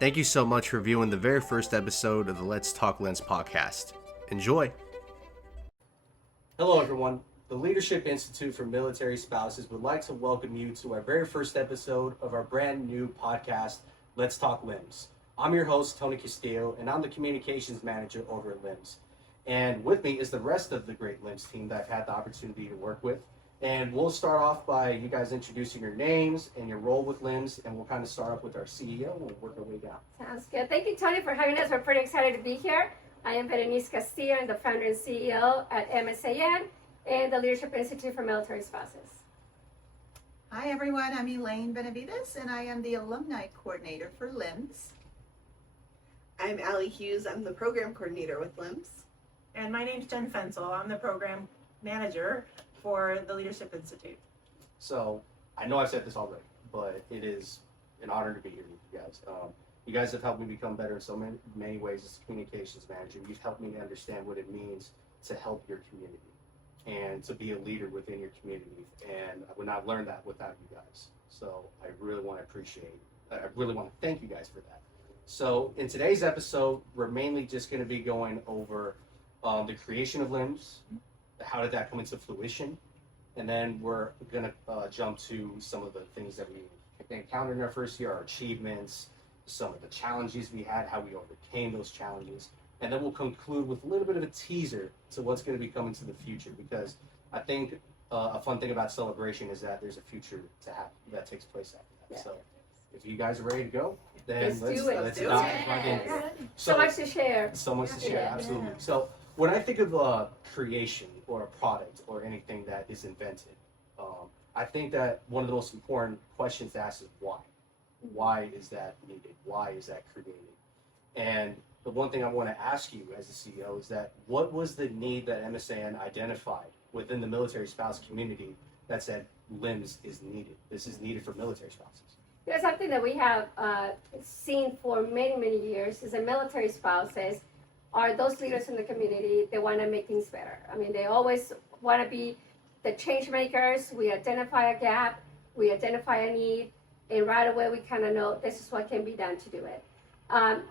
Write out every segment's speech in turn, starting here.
Thank you so much for viewing the very first episode of the Let's Talk LIMS podcast. Enjoy. Hello, everyone. The Leadership Institute for Military Spouses would like to welcome you to our very first episode of our brand new podcast, Let's Talk LIMS. I'm your host, Tony Castillo, and I'm the communications manager over at LIMS. And with me is the rest of the great LIMS team that I've had the opportunity to work with. And we'll start off by you guys introducing your names and your role with LIMS, and we'll kind of start off with our CEO and we'll work our way down. Sounds good. Thank you, Tony, for having us. We're pretty excited to be here. I am Berenice Castillo. I'm the founder and CEO at MSAN and the Leadership Institute for Military Spouses. Hi everyone, I'm Elaine Benavides and I am the Alumni Coordinator for LIMS. I'm Allie Hughes. I'm the Program Coordinator with LIMS. And my name's Jen Fensel. I'm the Program Manager for the Leadership Institute. So I know I've said this already, but it is an honor to be here with you guys. You guys have helped me become better in so many ways as a communications manager. You've helped me understand what it means to help your community and to be a leader within your community. And I would not have learned that without you guys. So I really want to thank you guys for that. So in today's episode, we're mainly just going to be going over the creation of LIMS, how did that come into fruition, and then we're going to jump to some of the things that we encountered in our first year, our achievements, some of the challenges we had, how we overcame those challenges, and then we'll conclude with a little bit of a teaser to what's going to be coming to the future, because I think a fun thing about celebration is that there's a future to happen that takes place after that. Yeah. So if you guys are ready to go, then let's do it. let's Do dive it. right in. So much to share. So much to share, Yeah. absolutely. So when I think of creation or a product or anything that is invented, I think that one of the most important questions to ask is why. Why is that needed? Why is that created? And the one thing I want to ask you as a CEO is that what was the need that MSAN identified within the military spouse community that said LIMS is needed? This is needed for military spouses. There's something that we have seen for many, many years is that military spouses are those leaders in the community that want to make things better. I mean, they always want to be the change makers. We identify a gap, we identify a need, and right away we kind of know this is what can be done to do it.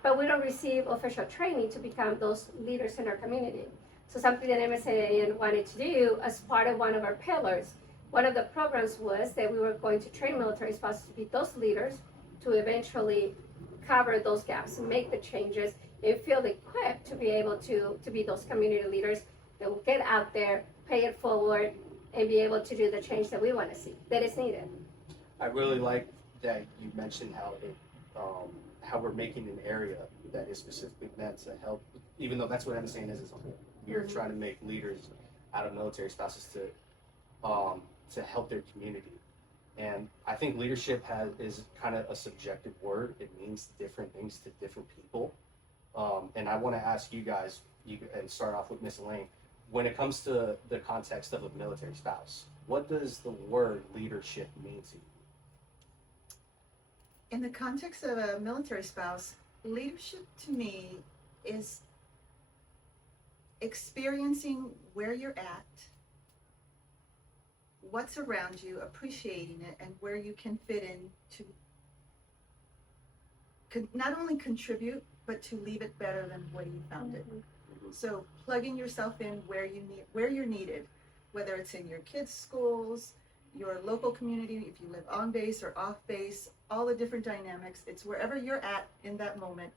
But we don't receive official training to become those leaders in our community. So something that MSAN wanted to do as part of one of our pillars, one of the programs was that we were going to train military spouses to be those leaders to eventually cover those gaps and make the changes and feel equipped to be able to be those community leaders that will get out there, pay it forward, and be able to do the change that we want to see, that is needed. I really like that you mentioned how we're making an area that is specifically meant to help, even though that's what MSAN is as a whole. We are trying to make leaders out of military spouses to help their community. And I think leadership is kind of a subjective word. It means different things to different people. And I want to ask you guys, and start off with Miss Elaine, when it comes to the context of a military spouse, what does the word leadership mean to you? In the context of a military spouse, leadership to me is experiencing where you're at, what's around you, appreciating it, and where you can fit in to not only contribute, but to leave it better than the way you found it. So plugging yourself in where you're needed, whether it's in your kids' schools, your local community, if you live on base or off base, all the different dynamics. It's wherever you're at in that moment,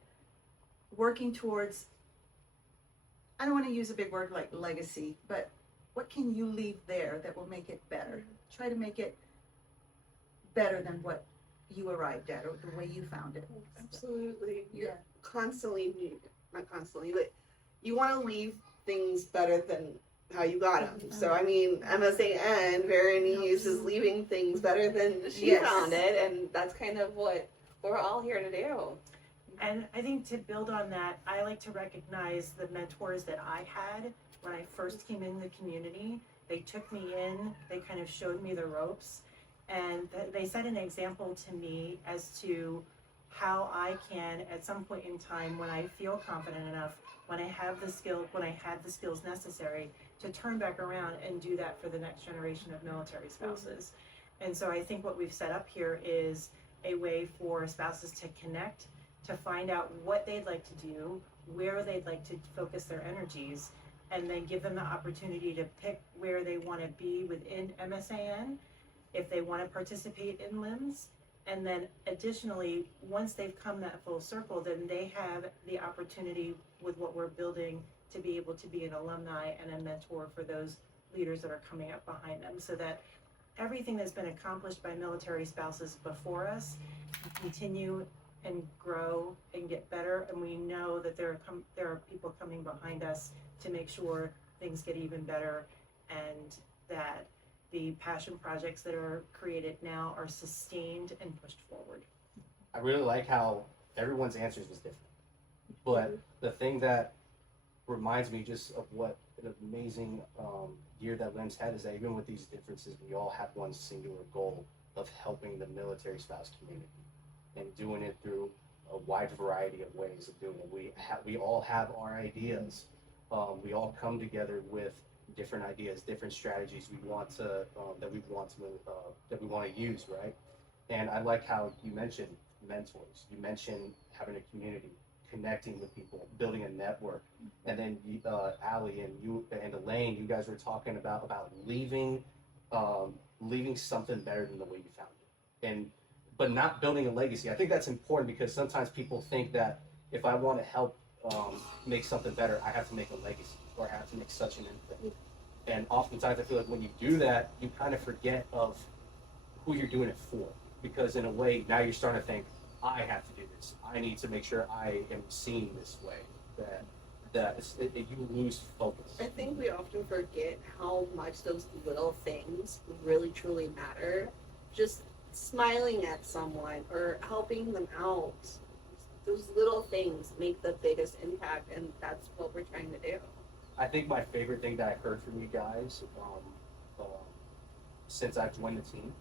working towards, I don't want to use a big word like legacy, but what can you leave there that will make it better? Try to make it better than what you arrived at or the way you found it. Absolutely. You're Yeah. not constantly, but you want to leave things better than how you got them. So, I mean, MSAN, Berenice is leaving things better than she Yes. found it, and that's kind of what we're all here to do. And I think to build on that, I like to recognize the mentors that I had when I first came in the community. They took me in, they kind of showed me the ropes, and they set an example to me as to how I can, at some point in time, when I feel confident enough, when I had the skills necessary, to turn back around and do that for the next generation of military spouses. And so I think what we've set up here is a way for spouses to connect to find out what they'd like to do, where they'd like to focus their energies, and then give them the opportunity to pick where they want to be within MSAN, if they want to participate in LIMS. And then additionally, once they've come that full circle, then they have the opportunity with what we're building to be able to be an alumni and a mentor for those leaders that are coming up behind them, so that everything that's been accomplished by military spouses before us can continue and grow and get better. And we know that there are people coming behind us to make sure things get even better, and that the passion projects that are created now are sustained and pushed forward. I really like how everyone's answers was different. But the thing that reminds me just of what an amazing year that LIMS had is that even with these differences, we all have one singular goal of helping the military spouse community and doing it through a wide variety of ways of doing it. We all have our ideas. We all come together with different ideas, different strategies we want to that we want to use, right? And I like how you mentioned mentors. You mentioned having a community, connecting with people, building a network, and then Allie and you and Elaine, you guys were talking about leaving something better than the way you found it, but not building a legacy. I think that's important because sometimes people think that if I want to help make something better, I have to make a legacy or I have to make such an impact. And oftentimes I feel like when you do that, you kind of forget of who you're doing it for, because in a way now you're starting to think, I have to do this. I need to make sure I am seen this way. You lose focus. I think we often forget how much those little things really truly matter. Just smiling at someone or helping them out. Those little things make the biggest impact, and that's what we're trying to do. I think my favorite thing that I heard from you guys since I've joined the team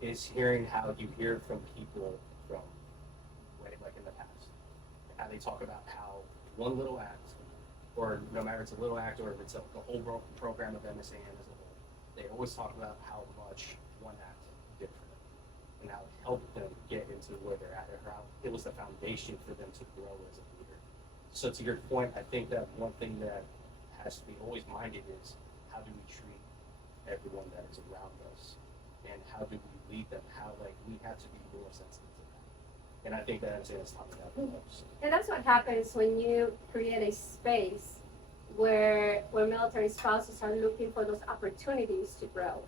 is hearing how you hear from people from way like in the past. How they talk about how one little act, or no matter if it's a little act or if it's the whole program of MSAN as a whole, they always talk about how much one act did for them and how it helped them get into where they're at, or how it was the foundation for them to grow as a leader. So to your point, I think that one thing that has to be always minded is how do we treat everyone that is around us, and how do we lead them? How we have to be more sensitive to that. And I think that MSAN has taught me that the most. And that's what happens when you create a space where military spouses are looking for those opportunities to grow.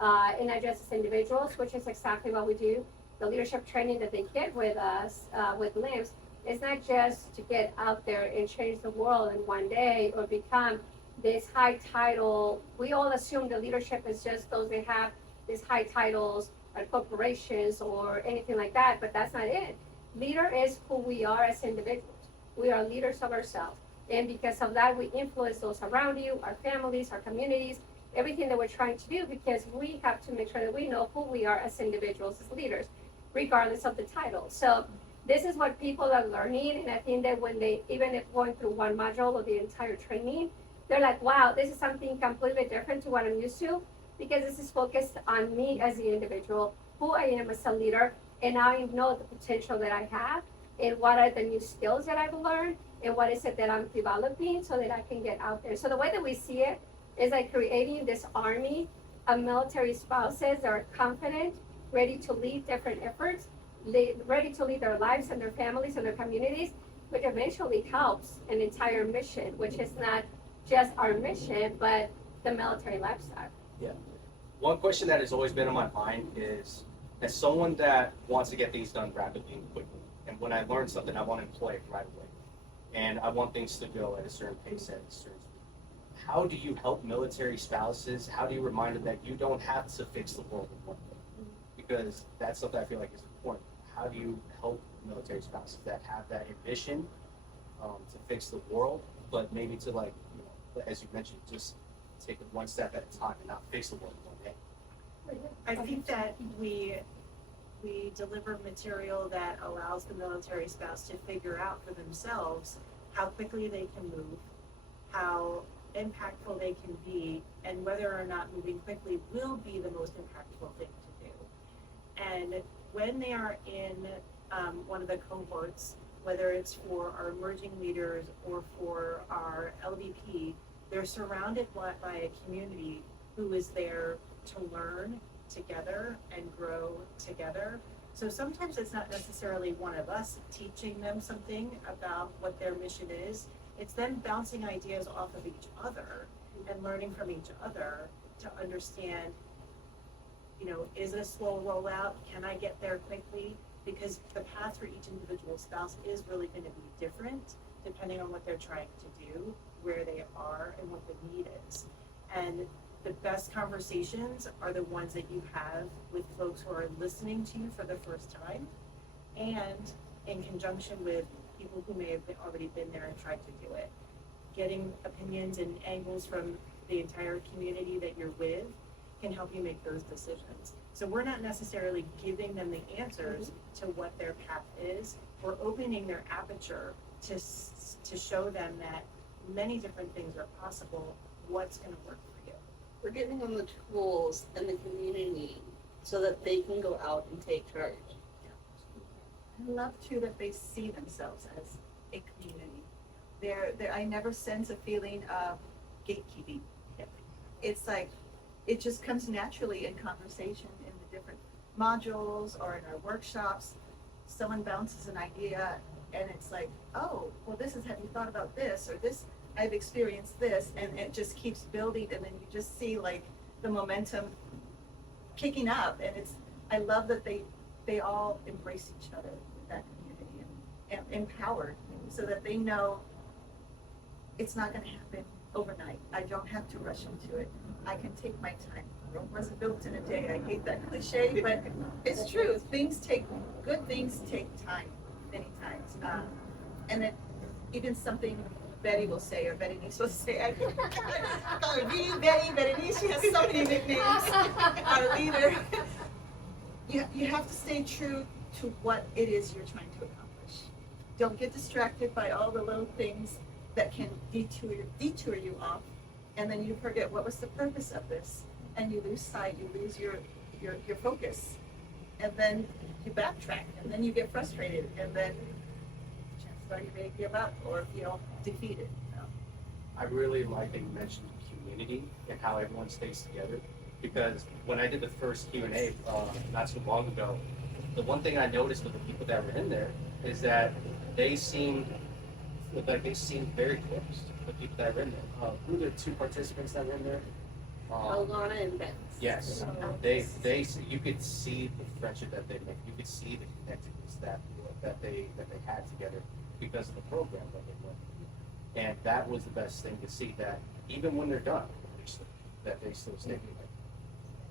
And not just as individuals, which is exactly what we do. The leadership training that they get with us, with LIMS, is not just to get out there and change the world in one day or become this high title. We all assume the leadership is just those that have these high titles at corporations or anything like that, but that's not it. Leader is who we are as individuals. We are leaders of ourselves. And because of that, we influence those around you, our families, our communities, everything that we're trying to do, because we have to make sure that we know who we are as individuals, as leaders, regardless of the title. So this is what people are learning, and I think that when they, even if going through one module or the entire training, they're like, wow, this is something completely different to what I'm used to, because this is focused on me as the individual, who I am as a leader, and now I know the potential that I have, and what are the new skills that I've learned, and what is it that I'm developing so that I can get out there. So the way that we see it is like creating this army of military spouses that are confident, ready to lead different efforts, ready to lead their lives and their families and their communities, which eventually helps an entire mission, which is not just our mission, but the military lifestyle. Yeah. One question that has always been on my mind is, as someone that wants to get things done rapidly and quickly, and when I learn something, I want to employ it right away, and I want things to go at a certain pace, at a certain speed. How do you help military spouses? How do you remind them that you don't have to fix the world in one day? Because that's something I feel like is important. How do you help military spouses that have that ambition to fix the world, but maybe to as you mentioned, just take it one step at a time and not fix the world in one day? I think that we deliver material that allows the military spouse to figure out for themselves how quickly they can move, how impactful they can be, and whether or not moving quickly will be the most impactful thing to do. And when they are in one of the cohorts, whether it's for our emerging leaders or for our LDP, they're surrounded by a community who is there to learn together and grow together. So sometimes it's not necessarily one of us teaching them something about what their mission is. It's them bouncing ideas off of each other and learning from each other to understand, is it a slow rollout? Can I get there quickly? Because the path for each individual spouse is really going to be different depending on what they're trying to do, where they are, and what the need is. And the best conversations are the ones that you have with folks who are listening to you for the first time, and in conjunction with people who may have already been there and tried to do it. Getting opinions and angles from the entire community that you're with can help you make those decisions. So we're not necessarily giving them the answers to what their path is. We're opening their aperture to show them that many different things are possible. What's going to work for you? We're giving them the tools and the community so that they can go out and take charge. I love too that they see themselves as a community. I never sense a feeling of gatekeeping. It's like, it just comes naturally in conversation in the different modules or in our workshops. Someone bounces an idea and it's like, oh, well, have you thought about this, or this, I've experienced this, and it just keeps building, and then you just see like the momentum kicking up, and I love that they all embrace each other with that community and empowered, so that they know it's not going to happen overnight. I don't have to rush into it. I can take my time. Rome wasn't built in a day. I hate that cliche, but it's true. Good things take time, many times. And then even something Betty will say, or Betty Niece will say, I call her Betty Niece, she has so many nicknames, our leader. You have to stay true to what it is you're trying to accomplish. Don't get distracted by all the little things that can detour you off, and then you forget what was the purpose of this, and you lose sight, you lose your focus, and then you backtrack, and then you get frustrated, and then chances are you may give up or feel defeated. I really like that you mentioned community and how everyone stays together, because when I did the first Q&A not too long ago, the one thing I noticed with the people that were in there is that they seemed very close. The people that were in there. Who were the two participants that were in there? Alana and Ben. Yes, you could see the friendship that they made. You could see the connectedness that they had together because of the program that they went through. And that was the best thing to see, that even when they're done, that they still stay together.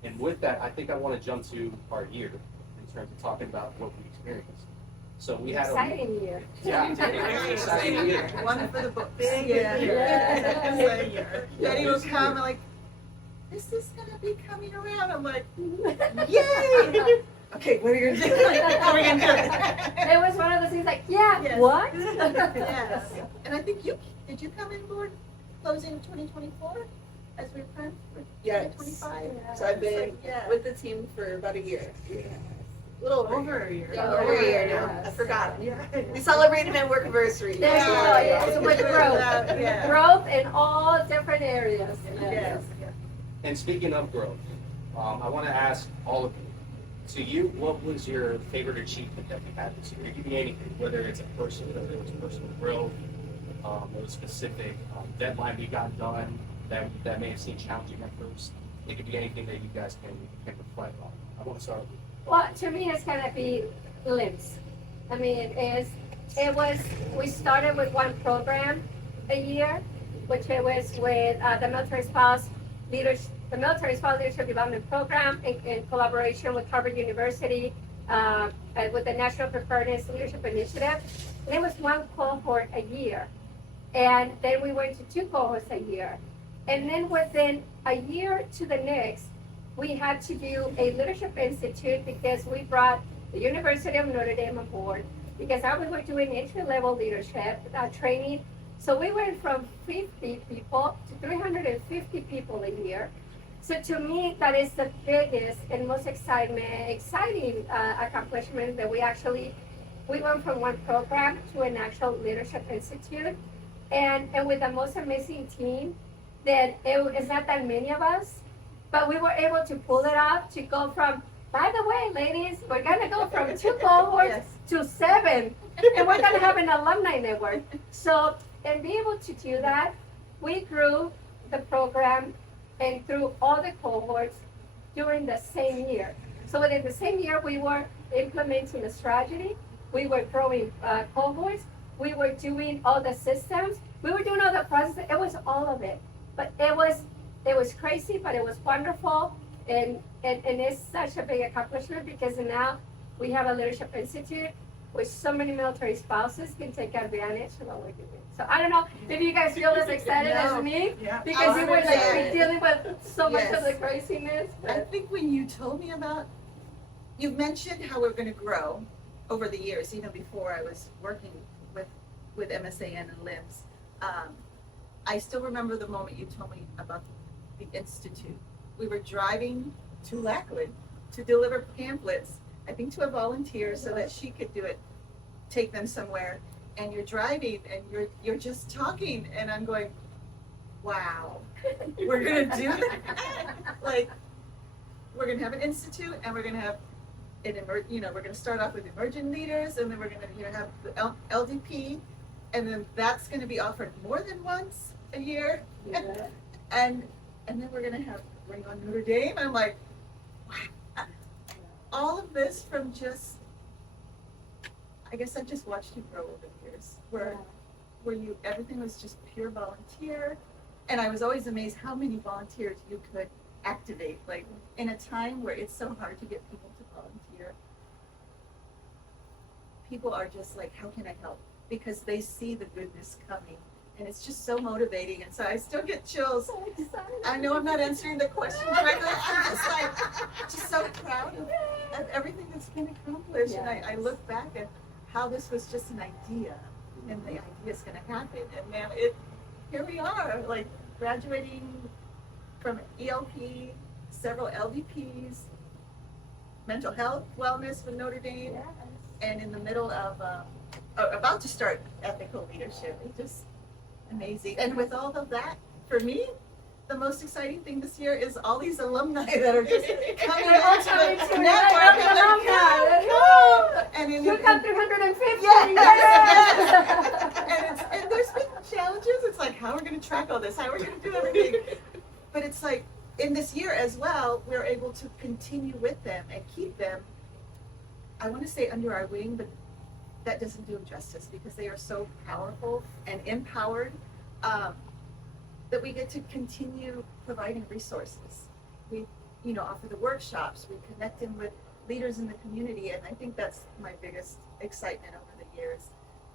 And with that, I think I want to jump to our year in terms of talking about what we experienced. So we had Exciting year. Yeah, very exciting year. One for the books. Big Yeah. year. Betty will come and like, this is gonna be coming around. I'm like, yay! Okay, what are you gonna do? How are we gonna do it? It was one of those things like, yeah, Yes. what? Yes. And I think did you come in board closing 2024 as we plan for Yes. 2025? So I've been Yeah. with the team for about a year. A little Over a year. Yeah, over a year now. Yes. I forgot. Yeah. We celebrated our work anniversary. There you go, Yeah. yes, with growth. Yeah. Growth in all different areas. Yes. And speaking of growth, I want to ask all of you, to you, what was your favorite achievement that we had this year? It could be anything, whether it's a whether it was personal growth, or a specific deadline we got done that may have seemed challenging at first. It could be anything that you guys can reflect on. I want to start with you. Well, to me, it's gonna be LIMS. I mean, we started with one program a year, which it was with the Military Spouse Leadership Development Program in collaboration with Harvard University, with the National Preparedness Leadership Initiative. And it was one cohort a year. And then we went to 2 cohorts a year. And then within a year to the next, we had to do a leadership institute because we brought the University of Notre Dame on board, because now we were doing entry-level leadership training. So we went from 50 people to 350 people a year. So to me, that is the biggest and most exciting accomplishment, that we actually we went from one program to an actual leadership institute, and with the most amazing team, that it's not that many of us, but we were able to pull it off to go from, by the way, ladies, we're gonna go from 2 cohorts Yes. to 7, and we're gonna have an alumni network. So, and be able to do that, we grew the program and through all the cohorts during the same year. So within the same year, we were implementing a strategy, we were growing cohorts, we were doing all the systems, we were doing all the processes. It was all of it, but it was crazy, but it was wonderful, and it's such a big accomplishment because now we have a leadership institute with so many military spouses can take advantage of what we're doing. So I don't know if you guys feel as excited No. as me Yeah. because you were like Yeah. dealing with so much of Yes. the craziness. I think when you told me about, you mentioned how we're going to grow over the years, even before I was working with MSAN and LIMS. I still remember the moment you told me about the institute. We were driving to Lackwood to deliver pamphlets, I think to a volunteer, so that she could do it, take them somewhere. And you're driving and you're just talking, and I'm going, wow, we're gonna do it. Like, we're gonna have an institute, and we're gonna have we're gonna start off with emerging leaders, and then we're gonna have the LDP, and then that's gonna be offered more than once a year, Yeah. and then we're gonna have Ring on Notre Dame. I'm like, wow. All of this from just, I guess I just watched you grow over the years, where everything was just pure volunteer, and I was always amazed how many volunteers you could activate, like in a time where it's so hard to get people to volunteer. People are just like, how can I help? Because they see the goodness coming, and it's just so motivating. And so I still get chills. So excited. I know I'm not answering the questions right now. I'm just like, just so proud of everything that's been accomplished. And I look back at how this was just an idea, and the idea is going to happen. And now here we are, like graduating from ELP, several LDPs, mental health, wellness with Notre Dame, Yes. and in the middle of about to start ethical leadership. It's just amazing. And with all of that, for me, the most exciting thing this year is all these alumni that are just coming They're all into coming the to network. the And alumni. they're, come. And in You got 350. Yes. Yes. and there's been challenges. It's like, how are we going to track all this? How are we going to do everything? But it's like, in this year as well, we're able to continue with them and keep them, I want to say under our wing, but that doesn't do them justice because they are so powerful and empowered that we get to continue providing resources. We, offer the workshops, we connect them with leaders in the community, and I think that's my biggest excitement over the years,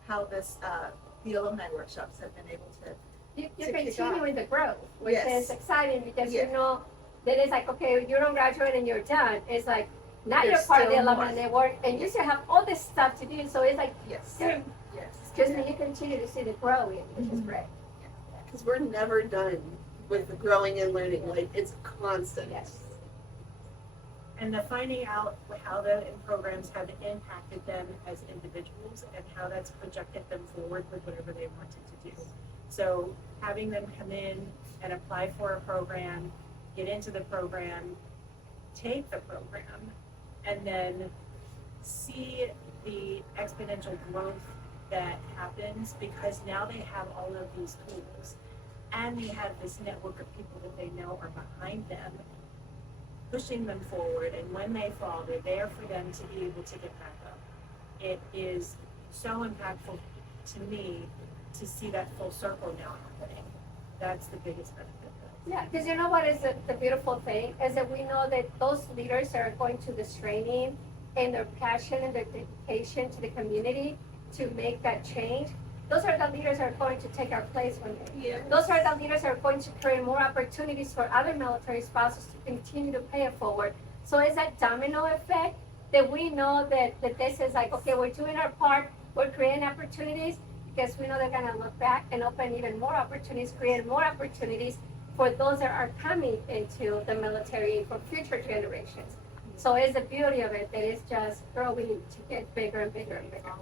how the alumni workshops have been able to You're to kick continuing the growth, which Yes. is exciting because Yeah. you know that it's like, okay, you don't graduate and you're done. It's like, now There's you're part of the still alumni more. network and you still have all this stuff to do. So it's like, Yes. good. Yes. Because you continue to see the growing, which is great. Because we're never done with the growing and learning. Like, it's constant. Yes. And the finding out how the programs have impacted them as individuals and how that's projected them forward with whatever they wanted to do. So having them come in and apply for a program, get into the program, take the program, and then see the exponential growth that happens because now they have all of these tools and they have this network of people that they know are behind them, pushing them forward, and when they fall, they're there for them to be able to get back up. It is so impactful to me to see that full circle now happening. That's the biggest benefit. Yeah, because you know what is the beautiful thing is that we know that those leaders that are going to this training and their passion and their dedication to the community to make that change, those are the leaders that are going to take our place one day. Yeah. Those are the leaders that are going to create more opportunities for other military spouses to continue to pay it forward. So it's that domino effect that we know that this is like, okay, we're doing our part, we're creating opportunities because we know they're gonna look back and open even more opportunities, create more opportunities for those that are coming into the military for future generations. So it's the beauty of it that it's just growing to get bigger and bigger and bigger.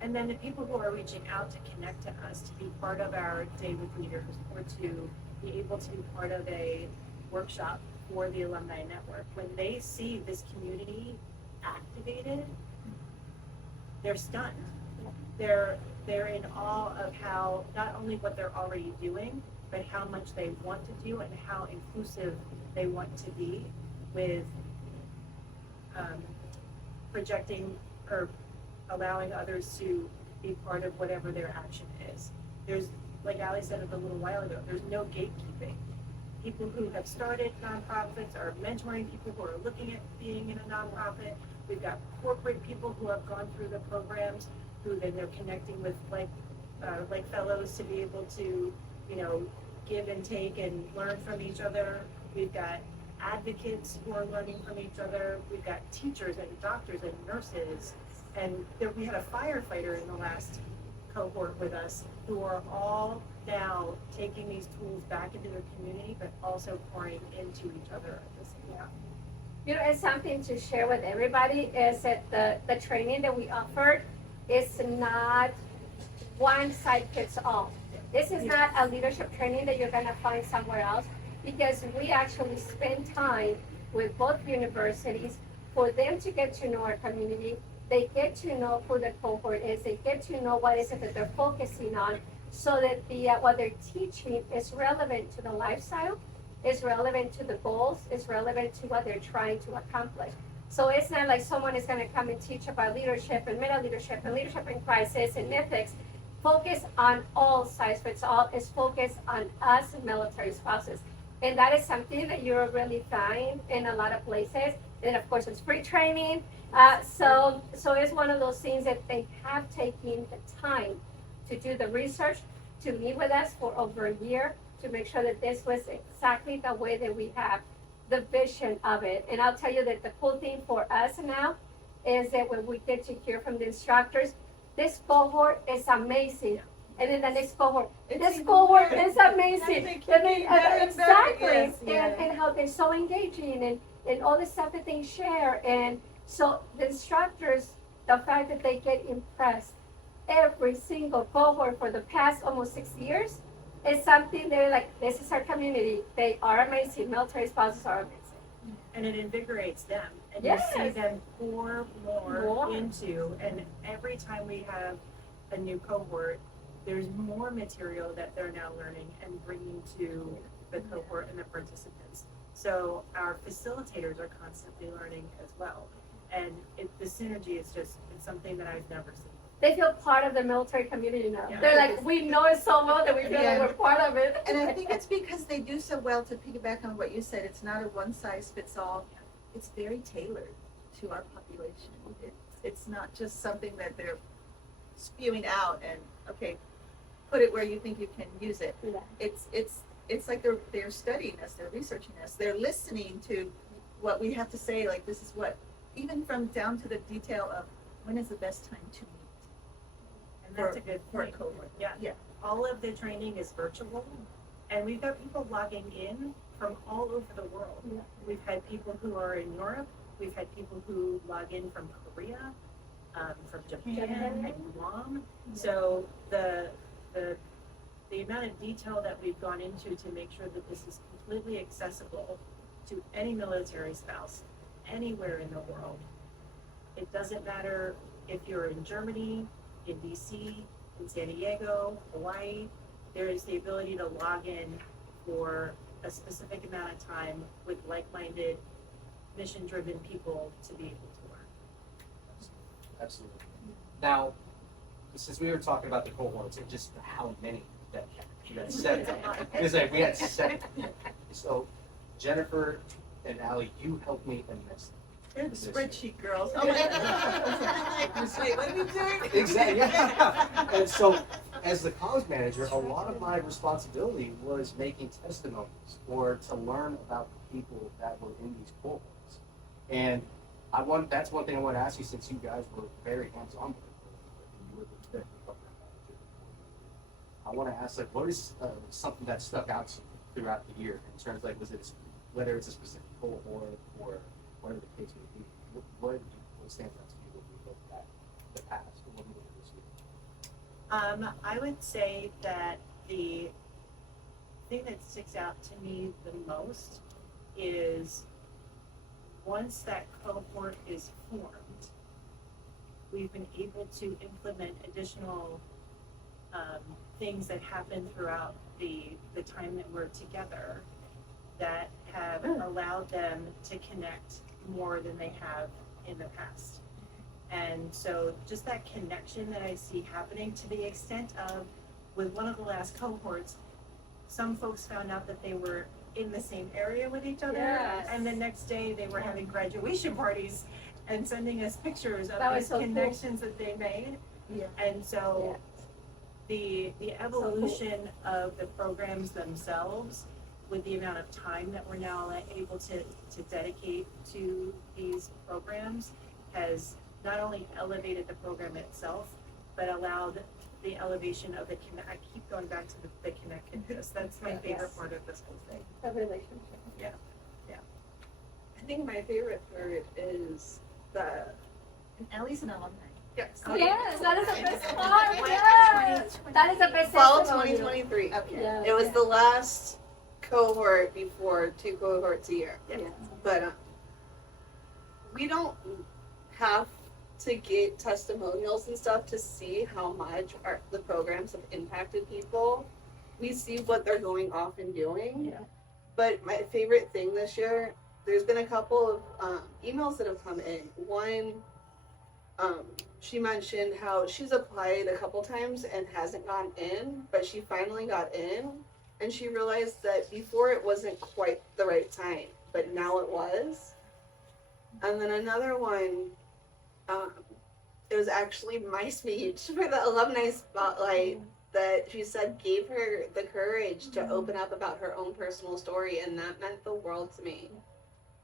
And then the people who are reaching out to connect to us, to be part of our day with leaders, or to be able to be part of a workshop for the alumni network, when they see this community activated, they're stunned. They're in awe of how, not only what they're already doing, but how much they want to do and how inclusive they want to be with projecting or allowing others to be part of whatever their action is. There's, like Ali said a little while ago, there's no gatekeeping. People who have started nonprofits are mentoring people who are looking at being in a nonprofit. We've got corporate people who have gone through the programs, who then they're connecting with like fellows to be able to, you know, give and take and learn from each other. We've got advocates who are learning from each other. We've got teachers and doctors and nurses. And we had a firefighter in the last cohort with us who are all now taking these tools back into their community, but also pouring into each other at the same time. You know, it's something to share with everybody is that the training that we offered is not one size fits all. This is not a leadership training that you're gonna find somewhere else, because we actually spend time with both universities for them to get to know our community. They get to know who the cohort is. They get to know what is it that they're focusing on, so that what they're teaching is relevant to the lifestyle, is relevant to the goals, is relevant to what they're trying to accomplish. So it's not like someone is going to come and teach about leadership and meta leadership and leadership in crisis and ethics. Focus on all size fits all is focused on us military spouses. And that is something that you'll really find in a lot of places. And of course, it's free training. So it's one of those things that they have taken the time to do the research, to meet with us for over a year, to make sure that this was exactly the way that we have the vision of it. And I'll tell you that the cool thing for us now is that when we get to hear from the instructors, this cohort is amazing. And then the next cohort, this cohort is amazing. Exactly. And how they're so engaging and all the stuff that they share. And so the instructors, the fact that they get impressed every single cohort for the past almost 6 years is something they're like, this is our community. They are amazing. Military spouses are amazing. And it invigorates them. And Yes. you see them pour more into, and every time we have a new cohort, there's more material that they're now learning and bringing to the cohort and the participants. So our facilitators are constantly learning as well. And the synergy is just, it's something that I've never seen. They feel part of the military community now. Yeah. They're like, we know it so well that we feel like we're part of it. And I think it's because they do so well, to piggyback on what you said, it's not a one size fits all. It's very tailored to our population. It's not just something that they're spewing out and, okay, put it where you think you can use it. Yeah. It's like they're studying us, they're researching us, they're listening to what we have to say, like this is what, even from down to the detail of when is the best time to meet. And that's a good For a point. cohort. Yeah. Yeah. All of the training is virtual, and we've got people logging in from all over the world. Yeah. We've had people who are in Europe. We've had people who log in from Korea, from Japan, and Guam. So the amount of detail that we've gone into to make sure that this is completely accessible to any military spouse anywhere in the world. It doesn't matter if you're in Germany, in DC, in San Diego, Hawaii. There is the ability to log in for a specific amount of time with like-minded, mission-driven people to be able to learn. Absolutely. Now, since we were talking about the cohorts and just how many that you had 7, because like we had 7. So Jennifer and Allie, you helped me immensely. They're the spreadsheet girls. Oh my God. Wait, what are we doing? Exactly. Yeah. And so, as the comms manager, a lot of my responsibility was making testimonies or to learn about the people that were in these cohorts. And that's one thing I want to ask you, since you guys were very hands-on with it, you were the executive program manager. I want to ask, like, what is something that stuck out to you throughout the year in terms of, like, whether it's a specific cohort or whatever the case may be, what stands out to you when you look at the past and what you look at this year? I would say that the thing that sticks out to me the most is once that cohort is formed, we've been able to implement additional things that happen throughout the time that we're together that have allowed them to connect more than they have in the past. And so just that connection that I see happening to the extent of, with one of the last cohorts, some folks found out that they were in the same area with each other. Yes. And the next day they were having graduation parties and sending us pictures of That was these so cool. connections that they made. Yeah. And so the evolution of the programs themselves, with the amount of time that we're now able to dedicate to these programs, has not only elevated the program itself, but allowed the elevation of the connect. I keep going back to the connectedness. That's my favorite part of this whole thing. The relationship. I think my favorite part is the And Ellie's an alumni. yes. Yes, that is the best part. Yes. That is the best Fall testimony. 2023. Okay. Yeah. It was the last cohort before 2 cohorts a year. Yeah. But we don't have to get testimonials and stuff to see how much the programs have impacted people. We see what they're going off and doing. Yeah. But my favorite thing this year, there's been a couple of emails that have come in. One, she mentioned how she's applied a couple times and hasn't gone in, but she finally got in. And she realized that before it wasn't quite the right time, but now it was. And then another one, it was actually my speech for the alumni spotlight that she said gave her the courage to open up about her own personal story, and that meant the world to me.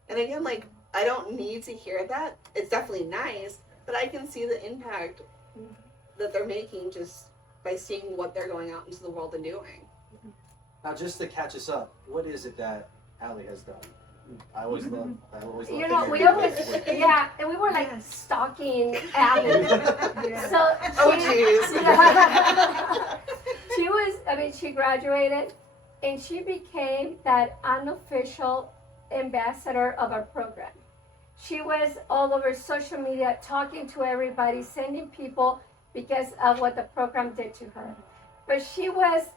And again, like, I don't need to hear that. It's definitely nice, but I can see the impact that they're making just by seeing what they're going out into the world and doing. Now, just to catch us up, what is it that Allie has done? I always love. You know, we hearing always, what- yeah, and we were like stalking Abby. So Oh, she was, I mean, she graduated and she became that unofficial ambassador of our program. She was all over social media talking to everybody, sending people because of what the program did to her. But she was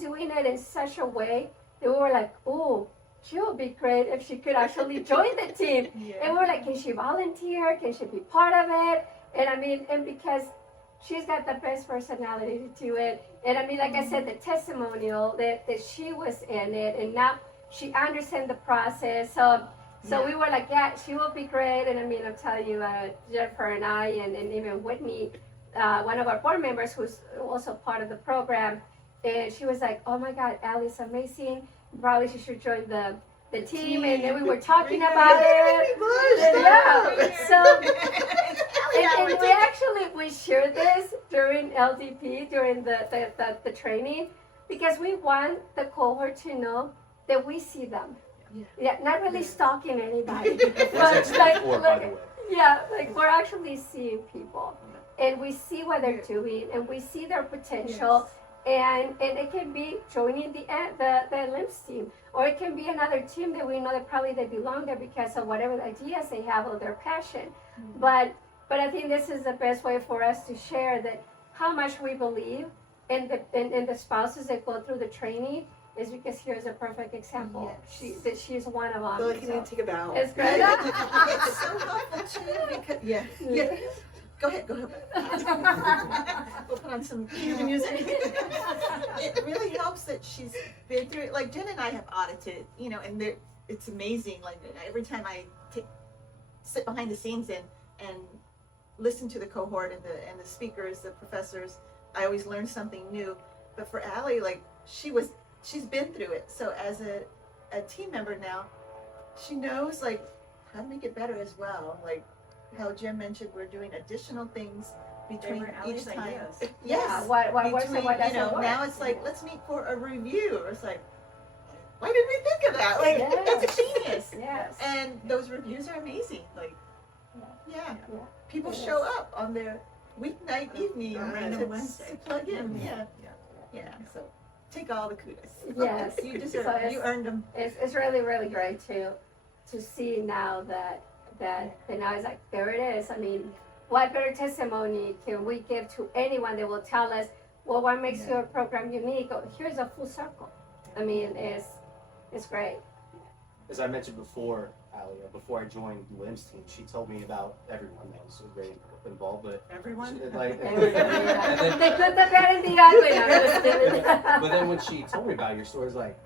doing it in such a way that we were like, oh, she would be great if she could actually join the team. And we were like, can she volunteer? Can she be part of it? And I mean, and because she's got the best personality to it. And I mean, like I said, the testimonial that she was in it, and now she understands the process. So we were like, yeah, she will be great. And I mean, I'm telling you, Jennifer and I, and even Whitney, one of our board members who's also part of the program, and she was like, oh my God, Allie's amazing. Probably she should join the team. And then we were talking about it. So, and we shared this during LDP, during the training, because we want the cohort to know that we see them. Yeah, not really stalking anybody. That's but actually before, by the way. yeah, like we're actually seeing people, and we see what they're doing, and we see their potential. And it can be joining the LIMS team, or it can be another team that we know that probably they belong there because of whatever ideas they have or their passion. But I think this is the best way for us to share that how much we believe in the spouses that go through the training is because here's a perfect example. Yes. She's one of them. I feel like you need to take a bow. It's great. It's so helpful too because yeah. Go ahead. We'll put on some cue music. It really helps that she's been through it. Like Jen and I have audited, and it's amazing. Like every time I sit behind the scenes and listen to the cohort and the speakers, the professors, I always learn something new. But for Allie, like she's been through it. So as a team member now, she knows like how to make it better as well. Like how Jim mentioned, we're doing additional things between were each Allie's time. ideas. Yeah, what works and what doesn't work. Now it's like, let's meet for a review. Or it's like, why did we think of that? Like, Yes. that's genius. Yes. And those reviews are amazing. Like, yeah, Yeah. people Yes. show up on their weeknight evening On random Wednesday. to plug in. Yeah. So take all the kudos. Yes. You deserve So it. You earned them. It's really, really great to see now that now it's like, there it is. I mean, what better testimony can we give to anyone that will tell us, well, what makes your program unique? Oh, here's a full circle. I mean, it's great. As I mentioned before, Alia, before I joined the LIMS team, she told me about everyone that was very involved, but Everyone? like, Yeah. and The then, good, the bad, and the ugly. I'm just kidding. but then when she told me about your story, it's like,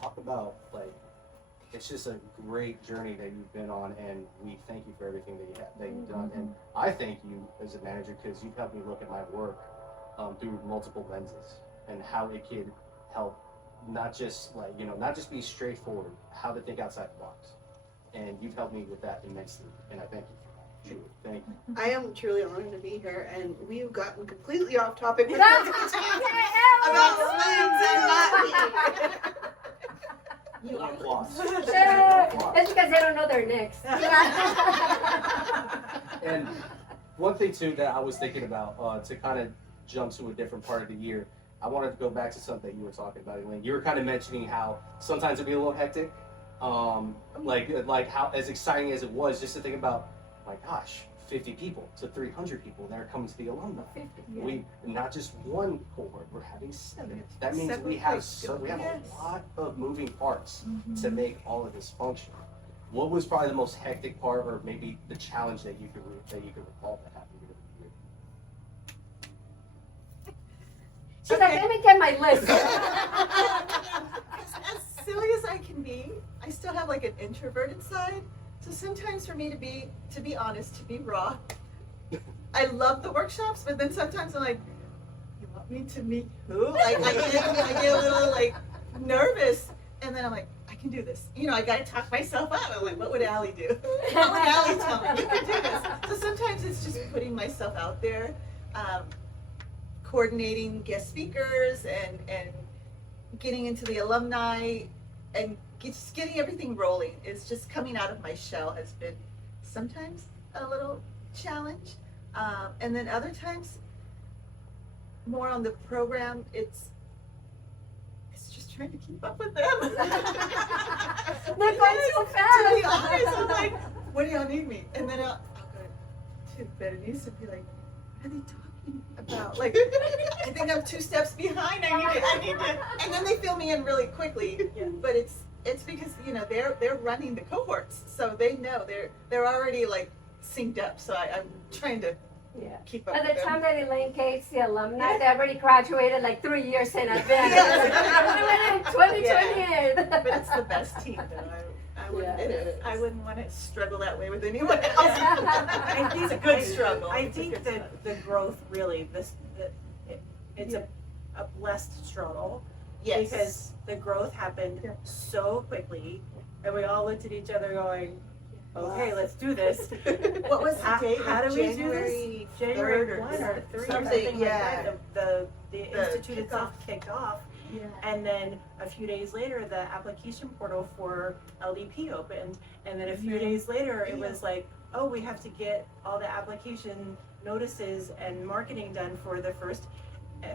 talk about like, it's just a great journey that you've been on, and we thank you for everything that you've done. And I thank you as a manager because you've helped me look at my work through multiple lenses and how it could help, not just be straightforward, how to think outside the box. And you've helped me with that immensely, and I thank you for that. Truly, thank you. I am truly honored to be here, and we've gotten completely off topic with That's about slims and not me. You are Applause. It's because they don't know they're next. And one thing too that I was thinking about to kind of jump to a different part of the year, I wanted to go back to something that you were talking about, Elaine. You were kind of mentioning how sometimes it'd be a little hectic, like how as exciting as it was, just to think about, my gosh, 50 people to 300 people that are coming to the alumni. We not just one cohort, we're having 7. That means we have a lot of moving parts to make all of this function. What was probably the most hectic part, or maybe the challenge that you could recall that happened during the year? She's like, let me get my list. As silly as I can be, I still have like an introverted side. So sometimes for me to be honest, to be raw, I love the workshops, but then sometimes I'm like, you want me to meet who? Like I get a little like nervous, and then I'm like, I can do this. You know, I gotta talk myself out. I'm like, what would Allie do? What would Allie tell me? You can do this. So sometimes it's just putting myself out there, coordinating guest speakers and getting into the alumni and just getting everything rolling. Is just coming out of my shell has been sometimes a little challenge, and then other times more on the program, it's just trying to keep up with them. They're going so fast. To be honest, I'm like, what do y'all need me? And then I'll go to Berenice and be like, what are they talking about? Like, I think I'm 2 steps behind. I need to, and then they fill me in really quickly. Yeah. But it's because, you know, they're running the cohorts, so they know they're already like synced up. So I'm trying to Yeah. keep up At with the them. time that Elaine Gates, the alumni, they already graduated like 3 years in advance. Yes. 2028. But it's the best team, though. I wouldn't. Yeah. I wouldn't want to struggle that way with anyone else. I think It's a good struggle. I It's a think good that struggle. the growth really, it's a blessed struggle. Yes. Because the growth happened Yeah. so quickly, and we all looked at each other going, okay, let's do this. What was the How- date? how Like do we do January this? January 3rd 1 or 3 or something, something like yeah. that. The institute kickoff. itself kicked off, Yeah. and then a few days later, the application portal for LDP opened, and then a few days later, it was like, oh, we have to get all the application notices and marketing done for the first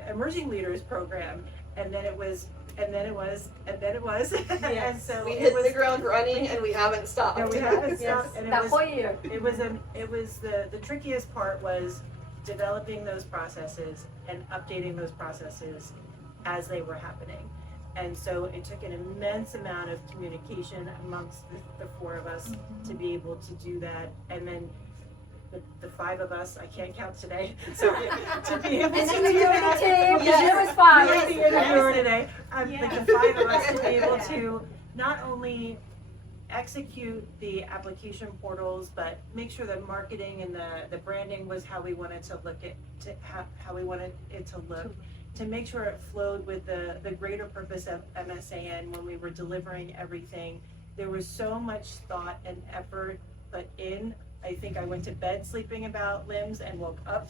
emerging leaders program, and then it was. And then it was. Yes. And so We it hit was the ground running, and we haven't stopped. and we haven't stopped, and That whole year. it was the trickiest part was developing those processes and updating those processes as they were happening. And so it took an immense amount of communication amongst the 4 of us to be able to do that. And then the 5 of us, I can't count today, so to be able And to then do the that. team, because Yes. there was 5. You're the interviewer today. Yeah. Like the 5 of us to be able to not only execute the application portals, but make sure the marketing and the branding was how we wanted to look at, how we wanted it to look, to make sure it flowed with the greater purpose of MSAN when we were delivering everything. There was so much thought and effort put in. I think I went to bed sleeping about LIMS and woke up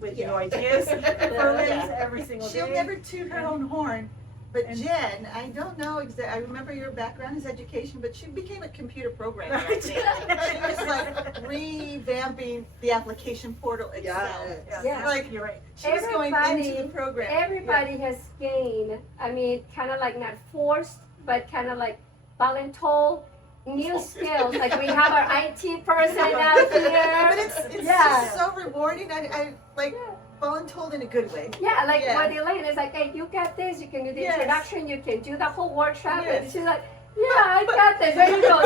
with new ideas for LIMS every single day. She'll never toot her own horn, But And- Jen, I don't know I remember your background is education, but she became a computer programmer. I think. She was like revamping the application portal itself. Yes. Yeah. Like You're right. she was going into the program. Everybody has gained, I mean, kind of like not forced, but kind of like voluntold new skills. Like we have our IT person out But here. it's Yeah. just so rewarding. I like voluntold in a good way. Yeah, like Yeah. what Elaine is like, hey, you got this, you can do the Yes. introduction, you can do the whole workshop. And Yes. she's like, yeah, I got this. There you go.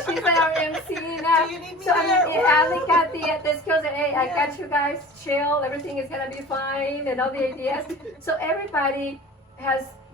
So she's our MC now. Do you need me So I there? mean, Ali got the skills that, hey, I Yeah. got you guys, chill, everything is gonna be fine, and all the ideas. So everybody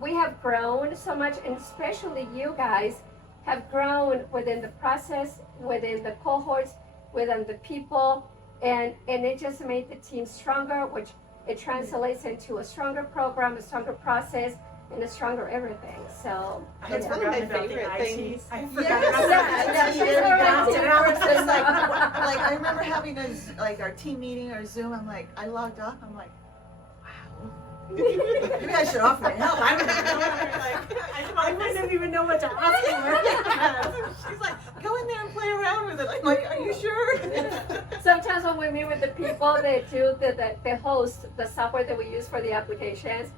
we have grown so much, and especially you guys have grown within the process, within the cohorts, within the people, and it just made the team stronger, which it translates into a stronger program, a stronger process, and a stronger everything. So I That's had one of my forgotten about the favorite IT. things. I Yes. forgot about Yeah, that. she's Very our balanced. IT It's person. like I remember having our team meeting or Zoom. I'm like, I logged off. I'm like, wow. Maybe I should offer to help. I don't know. I didn't even know what to ask for. She's like, go in there and play around with it. I'm like, are you sure? sometimes when we meet with the people, they do the host, the software that we use for the applications,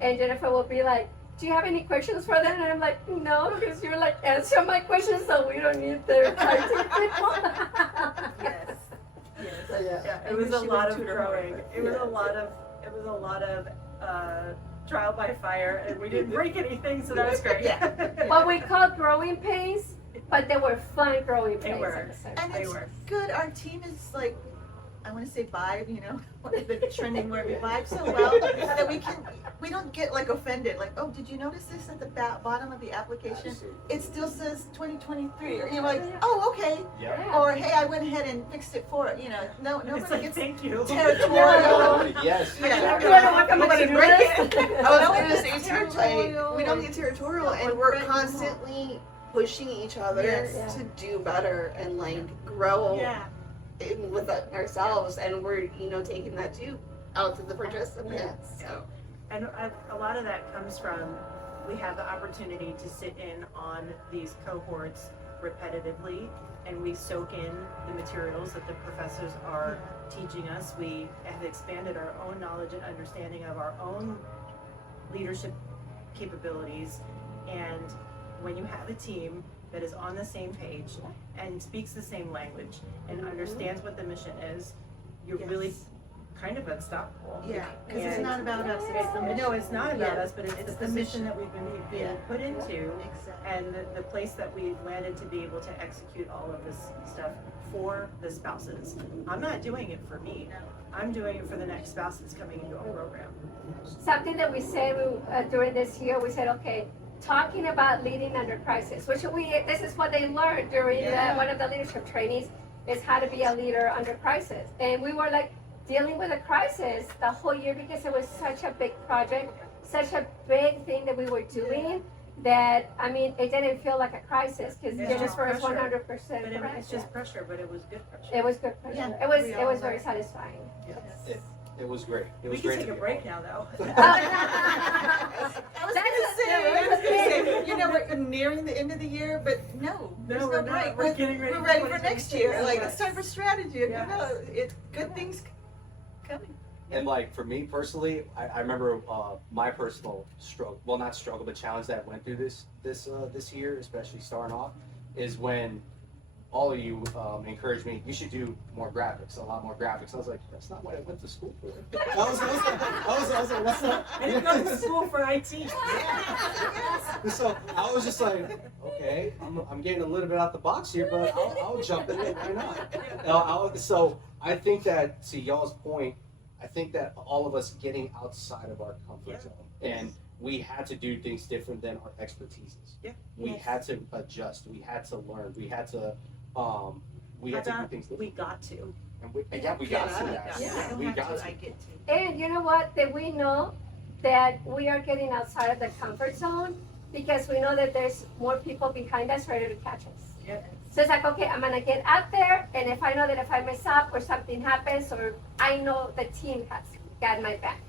and Jennifer will be like, do you have any questions for them? And I'm like, no, because you're like, answer my questions, so we don't need their IT people. Yes. Yeah, it I was wish a she lot would of tutor growing. more. It was Yeah. a lot of trial by fire, and we didn't break anything, so that was great. Yeah. What we call growing pains, but they were fun growing They pains. were. at the same And time. it's were. good. Our team is like, I want to say vibe, the trending word. We vibe so well that we don't get like offended. Like, oh, did you notice this at the bottom of the application? It still says 2023. Or you're like, oh, okay. Yeah. Or hey, I went ahead and fixed it for it. It's Nobody like, gets thank you. territorial. Yes. Yeah. You wanna work on my Nobody to-do break list? it. I was No, gonna it's say too, territorial. like, we don't get territorial, and we're constantly pushing each other Yes. to do better and like grow Yeah. in with ourselves, and we're taking that too out to the participants. So And a lot of that comes from, we have the opportunity to sit in on these cohorts repetitively, and we soak in the materials that the professors are teaching us. We have expanded our own knowledge and understanding of our own leadership capabilities. And when you have a team that is on the same page and speaks the same language and understands what the mission is, you're really kind of unstoppable. Yeah, because it's And- not about us. It's the mission. No, it's not about Yeah. us, but it's It's the the mission mission. that we've been being Yeah. put into, Exactly. and the place that we've landed to be able to execute all of this stuff for the spouses. I'm not doing it for me. I'm doing it for the next spouse that's coming into our program. Something that we said during this year, we said, okay, talking about leading under crisis, which this is what they learned during one of the leadership trainings, is how to be a leader under crisis. And we were like dealing with a crisis the whole year because it was such a big project, such a big thing that we were doing that, I mean, it didn't feel like a crisis because It's just Jennifer is pressure. 100% But correct. it's just pressure, but it was good pressure. It was good pressure. Yeah, It was we it all was very learned. satisfying. It was great. It We was can great take to a be break now, though. I was gonna say, we're nearing the end of the year, but no, there's No, no we're not. break. We're getting ready We're for ready for 2026. next year. Like Yes. it's time for strategy. Yes. It's good things coming. And like for me personally, I remember my personal struggle, well not struggle, but challenge that went through this year, especially starting off, is when all of you encouraged me, you should do more graphics, a lot more graphics. I was like, that's not what I went to school for. I was like, that's not. I didn't go to school for IT. So I was just like, okay, I'm getting a little bit out the box here, but I'll jump in it. Why not? So I think that, to y'all's point, I think that all of us getting outside of our comfort zone, and we had to do things different than our expertises. Yeah. We had to adjust. We had to learn. We had to do things different. We got to. And we got to. I don't We have got to. to. I get to. And you know what? That we know that we are getting outside of the comfort zone because we know that there's more people behind us ready to catch us. Yep. So it's like, okay, I'm gonna get out there, and if I know that if I mess up or something happens, or I know the team has got my back.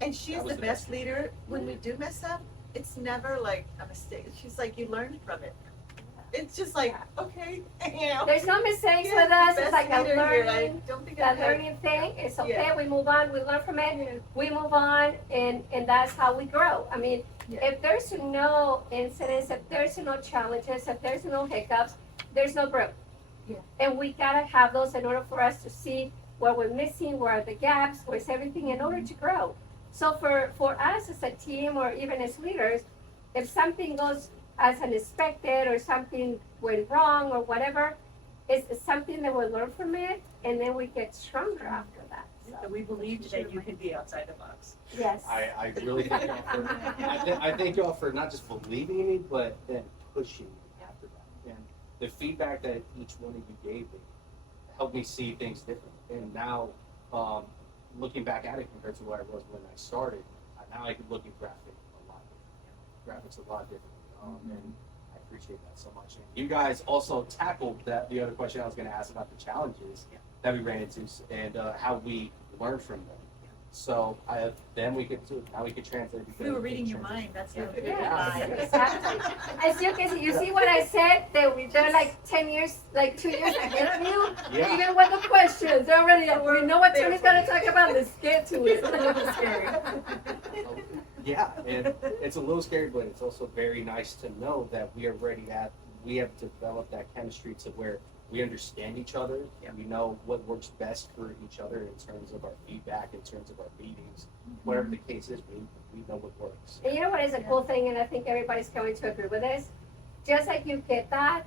And she's That was the the best leader when we do mess up. it's never like a mistake. She's like, you learned from it. It's just like, okay, you know. There's no mistakes Yeah, with us. best It's like a leader here. I learning, don't think that I've had- learning thing. It's okay. Yeah. We move on. We learn from it. We move on, and that's how we grow. I mean, Yeah. if there's no incidents, if there's no challenges, if there's no hiccups, there's no growth. Yeah. And we gotta have those in order for us to see where we're missing, where are the gaps, where's everything in order to grow. So for us as a team or even as leaders, if something goes as unexpected or something went wrong or whatever, it's something that we learn from it, and then we get stronger after that. So we believed that you could be outside the box. Yes. I really thank y'all for, I thank y'all for not just believing in me, but then pushing me after that. And the feedback that each one of you gave me helped me see things different. And now, looking back at it compared to what I was when I started, now I can look at graphics a lot different. Graphics a lot different. And I appreciate that so much. And you guys also tackled the other question I was going to ask about the challenges that we ran into and how we learned from them. So now we could translate. We were reading your mind, that's how we Yeah, did it. exactly. As you can see, you see what I said? They're like 10 years, like 2 years ahead of you. Yeah. Even with the questions, they're already, we know what Tony's gonna talk about, let's get to it. Yeah, and it's a little scary, but it's also very nice to know that we have developed that chemistry to where we understand each other and we know what works best for each other in terms of our feedback, in terms of our meetings, whatever the case is, we know what works. And you know what is a cool thing, and I think everybody's going to agree with this? Just like you get that,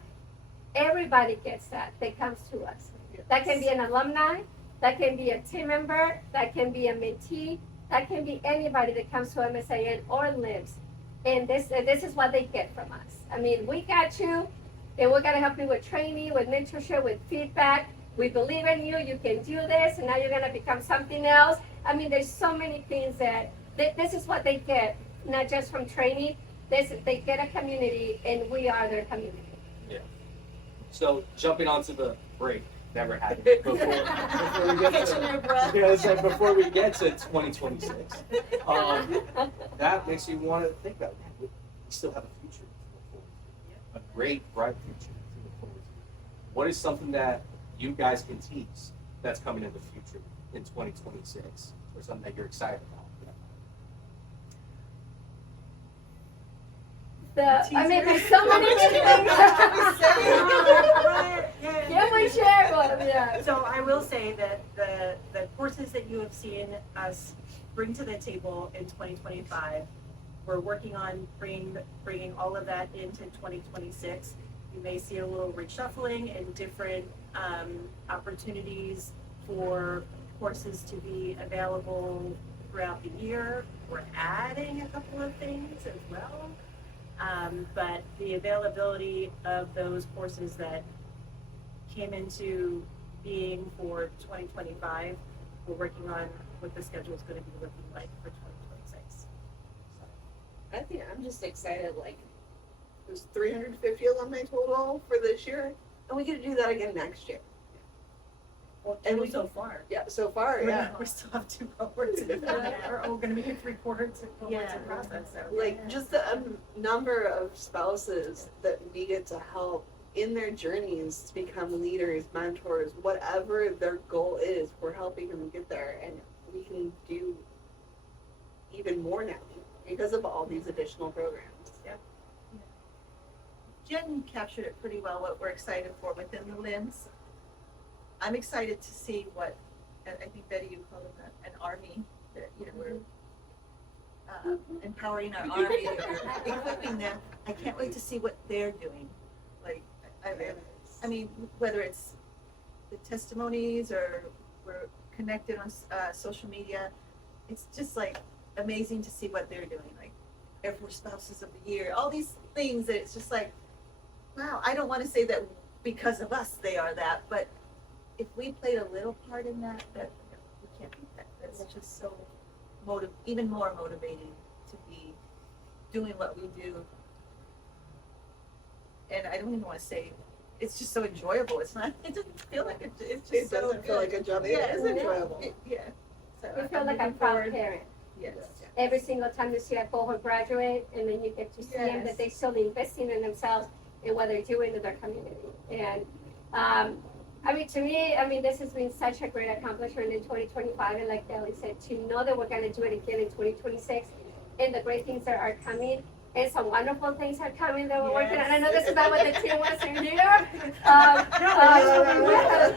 everybody gets that comes to us. That can be an alumni, that can be a team member, that can be a mentee, that can be anybody that comes to MSAN or LIMS. And this is what they get from us. I mean, we got you, and we're gonna help you with training, with mentorship, with feedback. We believe in you, you can do this, and now you're gonna become something else. I mean, there's so many things that this is what they get, not just from training. They get a community, and we are their community. So jumping onto the break that we're having before we get Catching to, your breath. yeah, it's like before we get to 2026, that makes you want to think that we still have a future to look forward to, a great, bright future to look forward to. What is something that you guys can tease that's coming in the future in 2026, or something that you're excited about? I mean, there's so many good things. Can we share one? Yeah. So I will say that the courses that you have seen us bring to the table in 2025, we're working on bringing all of that into 2026. You may see a little reshuffling and different opportunities for courses to be available throughout the year. We're adding a couple of things as well. But the availability of those courses that came into being for 2025, we're working on what the schedule is going to be looking like for 2026. I think I'm just excited. Like, there's 350 alumni total for this year, and we get to do that again next year. Well, And and we- so far. Yeah, so far, yeah. We still have 2 cohorts, we're going to be in 3 cohorts Yeah. in process. So. Like, just the number of spouses that we get to help in their journeys to become leaders, mentors, whatever their goal is, we're helping them get there, and we can do even more now because of all these additional programs. Jen captured it pretty well, what we're excited for within the LIMS. I'm excited to see what, and I think Betty, you called it an army, that, you know, we're empowering our army, we're equipping them. I can't wait to see what they're doing. Like, I mean, whether it's the testimonies or we're connected on social media, it's just like amazing to see what they're doing. Like, if we're spouses of the year, all these things that it's just like, wow, I don't want to say that because of us they are that, but if we played a little part in that, we can't beat that. That's just so even more motivating to be doing what we do. And I don't even want to say, it's just so enjoyable. It doesn't feel like it's just It so doesn't feel good. like a job. Yeah, It's enjoyable. Yeah. So We feel I'm like a looking proud forward. parent. Yes. Every single time you see a cohort graduate, and then you get to see them that they're still investing in themselves and what they're doing in their community. And I mean, to me, I mean, this has been such a great accomplishment in 2025, and like Ellie said, to know that we're going to do it again in 2026, and the great things that are coming, and some wonderful things are coming that we're working on. I know this is not what the team wants to hear.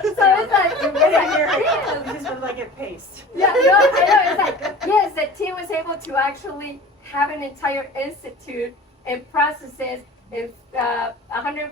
So it's like, We just would like it paced. yeah, no, I know. It's like, yes, the team was able to actually have an entire institute and processes and 100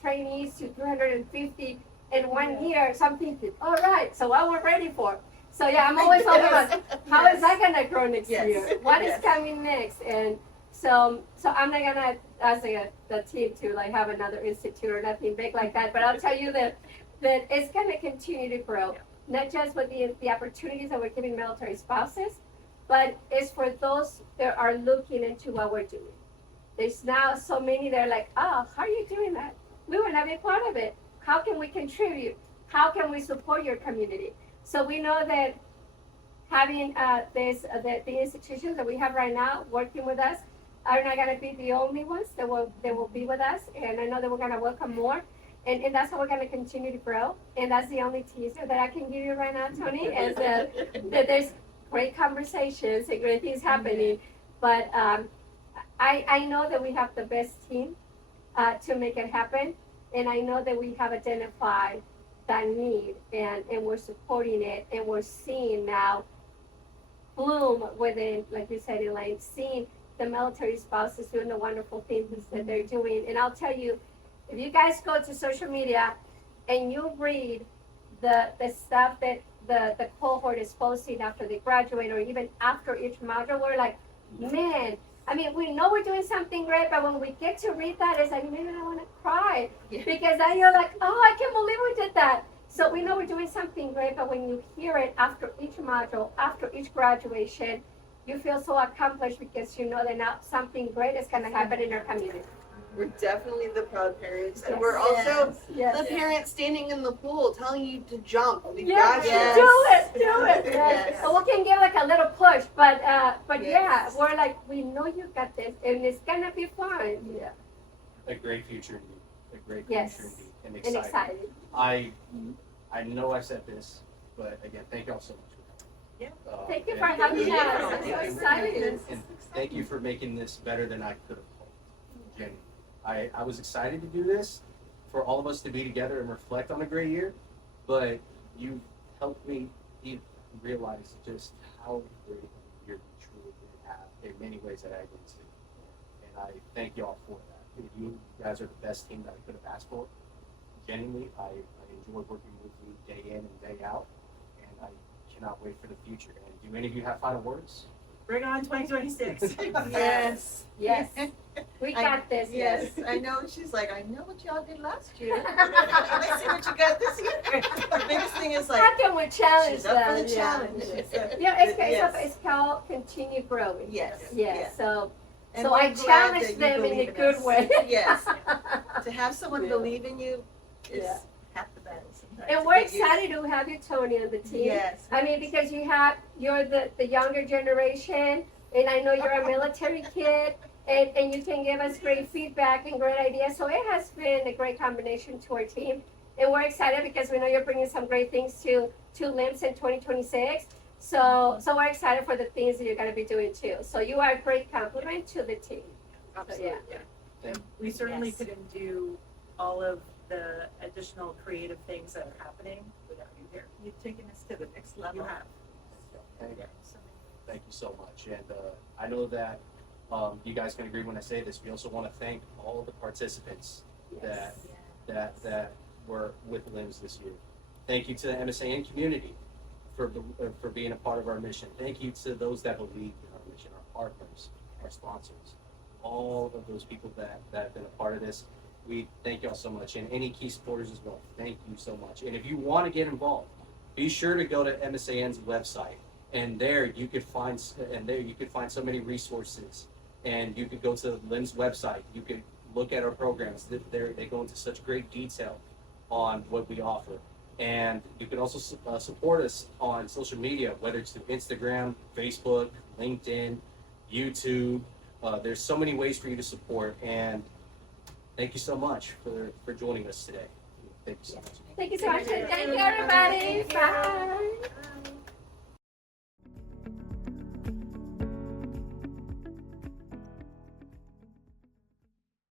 trainees to 350 in 1 year. So I'm thinking, all right, so what we're ready for. So yeah, I'm always hoping on how is that gonna grow next year? What is coming next? And so I'm not gonna ask the team to like have another institute or nothing big like that. But I'll tell you that it's gonna continue to grow. Not just with the opportunities that we're giving military spouses, but it's for those that are looking into what we're doing. There's now so many that are like, oh, how are you doing that? We want to be part of it. How can we contribute? How can we support your community? So we know that having the institutions that we have right now working with us are not going to be the only ones that will be with us. And I know that we're going to welcome more. And that's how we're going to continue to grow. And that's the only teaser that I can give you right now, Tony, is that there's great conversations and great things happening. But I know that we have the best team to make it happen. And I know that we have identified that need and we're supporting it. And we're seeing now bloom within, like you said, Elaine, seeing the military spouses doing the wonderful things that they're doing. And I'll tell you, if you guys go to social media and you read the stuff that the cohort is posting after they graduate or even after each module, we're like, man, I mean, we know we're doing something great, but when we get to read that, it's like, man, I want to cry. Because then you're like, oh, I can't believe we did that. So we know we're doing something great, but when you hear it after each module, after each graduation, you feel so accomplished because you know that now something great is going to happen in our community. We're definitely the proud parents, and Yes. we're also Yes. the parents standing in the pool telling you to jump. We've Yeah, got you. Yes. do it. Yes. Yes. So we can give like a little push, but Yes. yeah, we're like, we know you got this, and it's gonna be fun. Yeah. A great future indeed. A great Yes. future indeed. And And exciting. excited. I know I said this, but again, thank y'all so much. Yeah. Thank you and- for having and- us. I'm and- so and- excited. And thank you for making this better than I could have hoped. Genuinely. I was excited to do this for all of us to be together and reflect on a great year, but you helped me realize just how great a year we truly did have in many ways that I didn't see. And I thank y'all for that. You guys are the best team that I could have asked for. Genuinely, I enjoy working with you day in and day out, and I cannot wait for the future. And do any of you have final words? Bring on 2026. Yes. Yes. We got this. Yes, I know. She's like, I know what y'all did last year. Let's see what you got this year. The biggest thing is like, How can we challenge she's up for them? the challenge. Yeah, Yes. it's called continue growing. Yes. Yes. yes. So And so we're I glad challenge that you them in a believe good us. way. Yes. To have someone Yeah. believe in you is Yeah. half the battle sometimes. And to we're get you- excited to have you, Tony, on the team. Yes. I mean, because you're the younger generation, and I know you're a military kid, and you can give us great feedback and great ideas. So it has been a great combination to our team, and we're excited because we know you're bringing some great things to LIMS in 2026. So we're excited for the things that you're going to be doing too. So you are a great compliment to the team. Absolutely. We certainly Yes. couldn't do all of the additional creative things that are happening without you here. You've taken us to the next You level. have. Thank you so much. And I know that you guys can agree when I say this. We also want to thank all the participants that were with LIMS this year. Thank you to the MSAN community for being a part of our mission. Thank you to those that believe in our mission, our partners, our sponsors, all of those people that have been a part of this. We thank y'all so much, and any key supporters as well. Thank you so much. And if you want to get involved, be sure to go to MSAN's website, and there you could find so many resources. And you could go to the LIMS website. You could look at our programs. They go into such great detail on what we offer. And you can also support us on social media, whether it's through Instagram, Facebook, LinkedIn, YouTube. There's so many ways for you to support, and thank you so much for joining us today. Thank you so much. Thank you so much. Thank you, everybody. Bye.